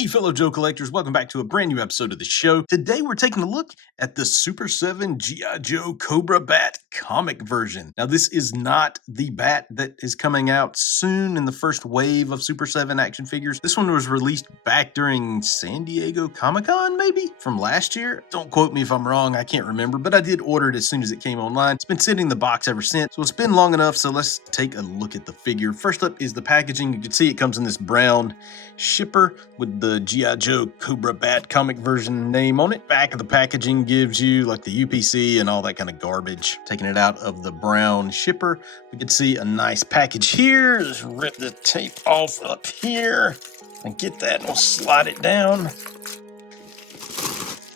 Hey fellow Joe collectors, welcome back to a brand new episode of the show. Today we're taking a look at the Super 7 G.I. Joe Cobra Bat comic version. Now this is not the bat that is coming out soon in the first wave of Super 7 action figures. This one was released back during San Diego Comic-Con maybe from last year. Don't quote me if I'm wrong, I can't remember, but I did order it as soon as it came online. It's been sitting in the box ever since, so it's been long enough, so let's take a look at the figure. First up is the packaging. You can see it comes in this brown shipper with the G.I. Joe Cobra Bat comic version name on it. Back of the packaging gives you like the UPC and all that kind of garbage. Taking it out of the brown shipper, we can see a nice package here. Just rip the tape off up here and get that, and we'll slide it down.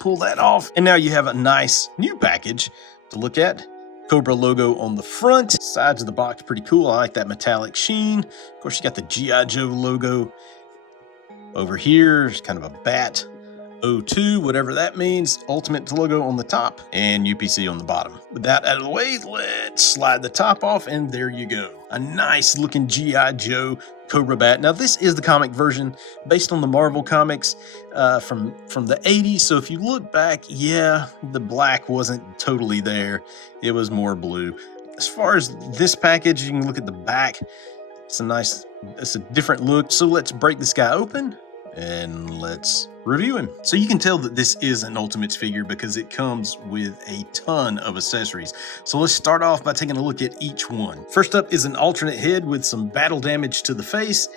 Pull that off, and now you have a nice new package to look at. Cobra logo on the front. Sides of the box pretty cool. I like that metallic sheen. Of course, you got the G.I. Joe logo over here. It's kind of a bat 02, whatever that means. Ultimate logo on the top and UPC on the bottom. With that out of the way, let's slide the top off, and there you go. A nice looking G.I. Joe Cobra Bat. Now this is the comic version based on the Marvel comics from the 80s. So if you look back, yeah, the black wasn't totally there. It was more blue. As far as this package, you can look at the back. It's a different look. So let's break this guy open and let's review him. So you can tell that this is an Ultimates figure because it comes with a ton of accessories. So let's start off by taking a look at each one. First up is an alternate head with some battle damage to the face.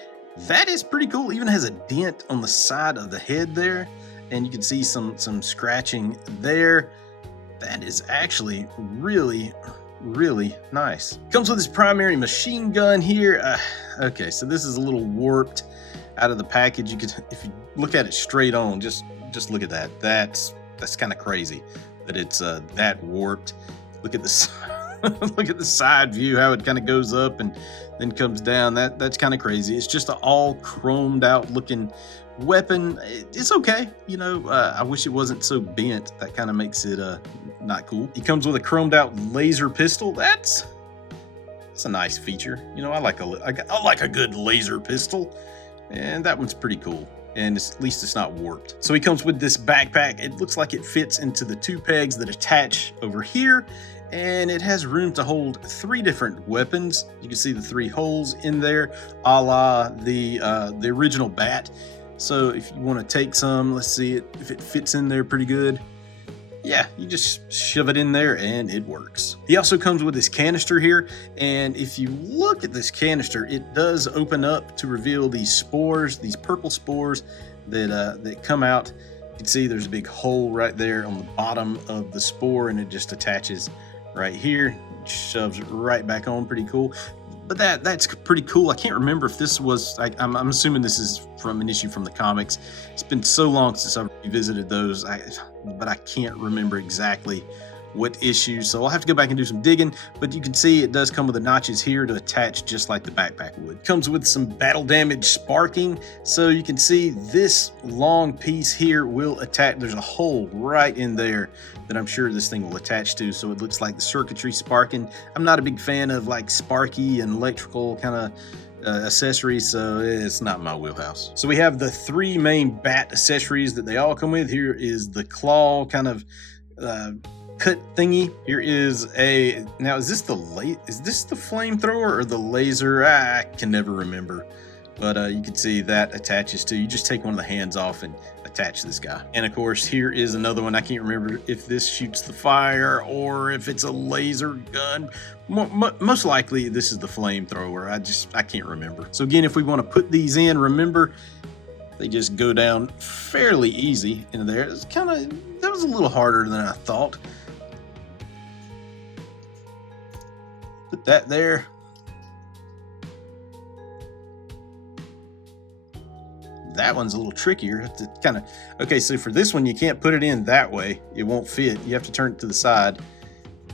That is pretty cool. Even has a dent on the side of the head there, and you can see some scratching there. That is actually really nice. Comes with his primary machine gun here. Okay, so this is a little warped out of the package. You could, if you look at it straight on, just look at that. That's kind of crazy that it's that warped. Look at this. Look at the side view, how it kind of goes up and then comes down. That's kind of crazy. It's just an all chromed out looking weapon. It's okay, you know. I wish it wasn't so bent. That kind of makes it not cool. He comes with a chromed out laser pistol. That's a nice feature. You know, I like a good laser pistol, and that one's pretty cool. And at least it's not warped. So he comes with this backpack. It looks like it fits into the two pegs that attach over here, and it has room to hold 3 different weapons. You can see the 3 holes in there, a la the original bat. So if you want to take some, let's see if it fits in there pretty good. Yeah, you just shove it in there and it works. He also comes with this canister here, and if you look at this canister, it does open up to reveal these spores, these purple spores that come out. You can see there's a big hole right there on the bottom of the spore, and it just attaches right here, shoves it right back on. Pretty cool. But that's pretty cool. I can't remember if this was, I'm assuming this is from an issue from the comics. It's been so long since I've revisited those, but I can't remember exactly what issue, so I'll have to go back and do some digging. But you can see it does come with the notches here to attach just like the backpack would. Comes with some battle damage sparking, so you can see this long piece here will attach. There's a hole right in there that I'm sure this thing will attach to, so it looks like the circuitry sparking. I'm not a big fan of like sparky and electrical kind of accessories, so it's not my wheelhouse. So we have the 3 main bat accessories that they all come with. Here is the claw kind of cut thingy. Here is now is this the flamethrower or the laser? I can never remember, but you can see that attaches to, you just take one of the hands off and attach this guy. And of course here is another one. I can't remember if this shoots the fire or if it's a laser gun. Most likely this is the flamethrower. I can't remember. So again, if we want to put these in, remember they just go down fairly easy into there. It's that was a little harder than I thought. Put that there. That one's a little trickier to kind of, okay, so for this one, you can't put it in that way. It won't fit. You have to turn it to the side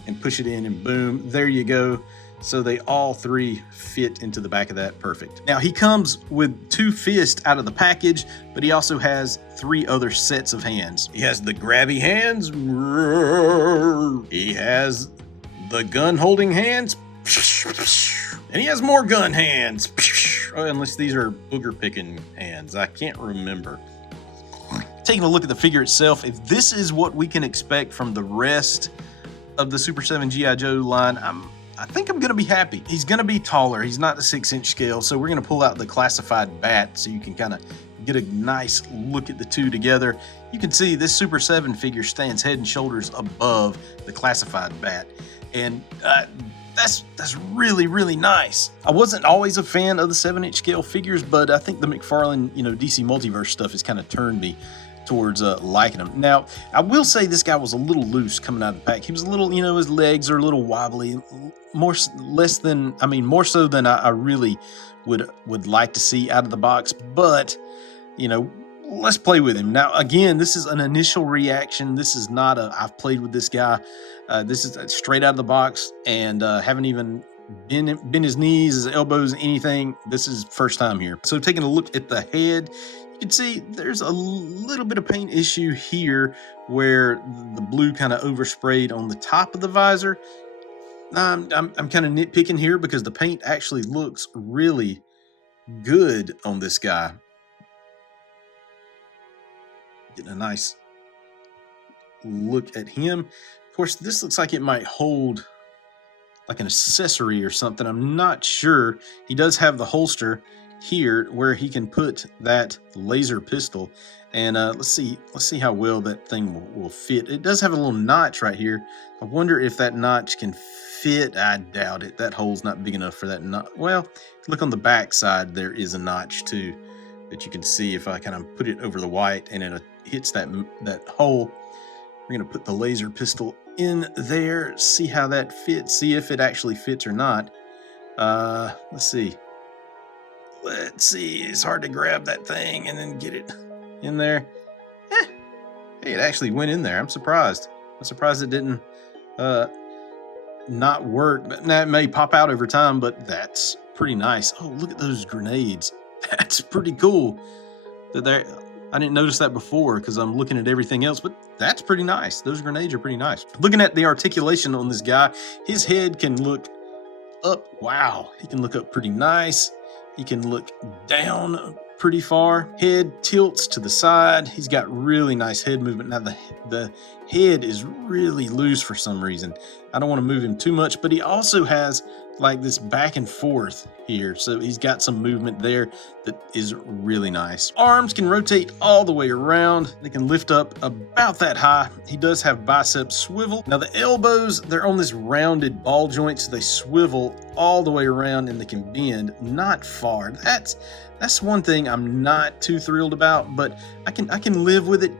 and push it in, and boom, there you go. So they all 3 fit into the back of that. Perfect. Now he comes with 2 fists out of the package, but he also has 3 other sets of hands. He has the grabby hands. He has the gun holding hands. And he has more gun hands. Unless these are booger picking hands. I can't remember. taking a look at the figure itself, if this is what we can expect from the rest of the Super 7 G.I. Joe line, I think I'm gonna be happy. He's gonna be taller. He's not the 6-inch scale, so we're gonna pull out the classified bat so you can kind of get a nice look at the two together. You can see this Super 7 figure stands head and shoulders above the classified bat, and that's really, really nice. I wasn't always a fan of the 7-inch scale figures, but I think the McFarlane, DC Multiverse stuff has kind of turned me towards liking them. Now, I will say this guy was a little loose coming out of the pack. He was a little, his legs are a little wobbly, more so than I really would like to see out of the box, but let's play with him. Now, again, this is an initial reaction. This is not I've played with this guy. This is straight out of the box, and haven't even bent his knees, his elbows, anything. This is first time here. So taking a look at the head, you can see there's a little bit of paint issue here where the blue kind of oversprayed on the top of the visor. I'm kind of nitpicking here because the paint actually looks really good on this guy. Getting a nice look at him. Of course, this looks like it might hold like an accessory or something. I'm not sure. He does have the holster here where he can put that laser pistol, and let's see how well that thing will fit. It does have a little notch right here. I wonder if that notch can fit. I doubt it. That hole's not big enough for that notch. Well, look on the back side, there is a notch too that you can see if I kind of put it over the white and it hits that hole. We're gonna put the laser pistol in there, see how that fits, see if it actually fits or not. Let's see. It's hard to grab that thing and then get it in there. Hey, it actually went in there. I'm surprised it didn't not work. But now it may pop out over time, but that's pretty nice. Oh, look at those grenades. That's pretty cool. I didn't notice that before because I'm looking at everything else, but that's pretty nice. Those grenades are pretty nice. Looking at the articulation on this guy, his head can look up. Wow, he can look up pretty nice. He can look down pretty far. Head tilts to the side. He's got really nice head movement. Now the head is really loose for some reason. I don't want to move him too much, but he also has like this back and forth here. So he's got some movement there that is really nice. Arms can rotate all the way around. They can lift up about that high. He does have bicep swivel. Now the elbows, they're on this rounded ball joint, so they swivel all the way around and they can bend not far. That's one thing I'm not too thrilled about, but I can live with it.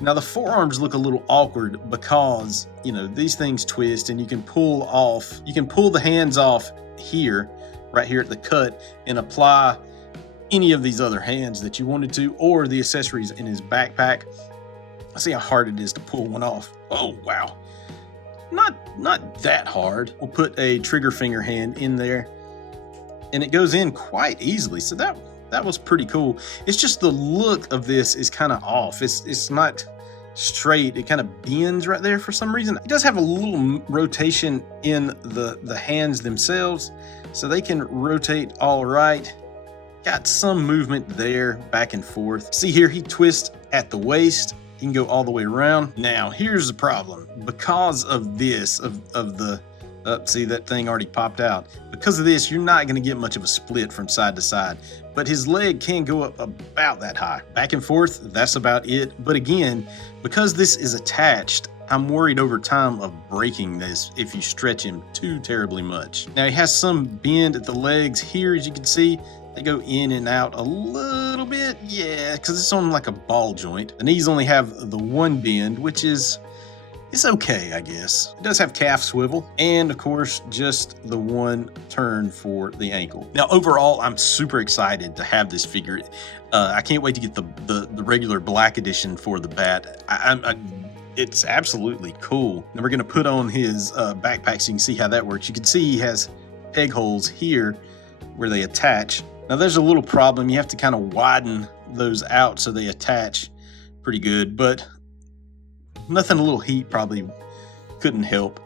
Now the forearms look a little awkward because, these things twist and you can pull the hands off here, right here at the cut, and apply any of these other hands that you wanted to, or the accessories in his backpack. See how hard it is to pull one off. Oh, wow. Not that hard. We'll put a trigger finger hand in there and it goes in quite easily. So that was pretty cool. It's just the look of this is kind of off. It's not straight. It kind of bends right there for some reason. It does have a little rotation in the hands themselves, so they can rotate all right. Got some movement there, back and forth. See here, he twists at the waist. He can go all the way around. Now, here's the problem. Because of this, see, that thing already popped out. Because of this, you're not going to get much of a split from side to side, but his leg can go up about that high. Back and forth, that's about it. But again, because this is attached, I'm worried over time of breaking this if you stretch him too terribly much. Now, he has some bend at the legs here, as you can see. They go in and out a little bit, yeah, because it's on like a ball joint. The knees only have the one bend, which is it's okay, I guess. It does have calf swivel, and of course, just the one turn for the ankle. Now, overall, I'm super excited to have this figure. I can't wait to get the regular black edition for the Bat. It's absolutely cool. Now we're gonna put on his backpack so you can see how that works. You can see he has peg holes here where they attach. Now there's a little problem. You have to kind of widen those out so they attach pretty good, but nothing a little heat probably couldn't help.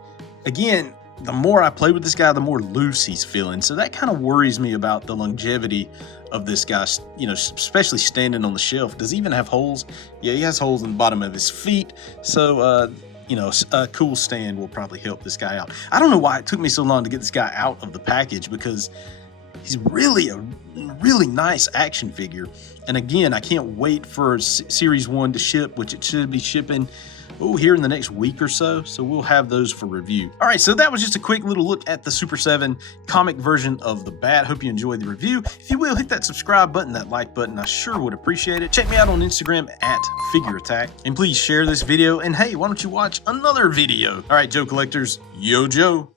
Again, the more I play with this guy, the more loose he's feeling. So that kind of worries me about the longevity of this guy, you know, especially standing on the shelf. Does he even have holes? Yeah, he has holes in the bottom of his feet. So, you know, a cool stand will probably help this guy out. I don't know why it took me so long to get this guy out of the package, because he's really a really nice action figure. And again, I can't wait for Series 1 to ship, which it should be shipping here in the next week or so. So we'll have those for review. All right, so that was just a quick little look at the Super 7 comic version of the Bat. Hope you enjoyed the review. If you will, hit that subscribe button, that like button. I sure would appreciate it. Check me out on Instagram at Figure Attack. And please share this video. And hey, why don't you watch another video? All right, Joe collectors, yo Joe.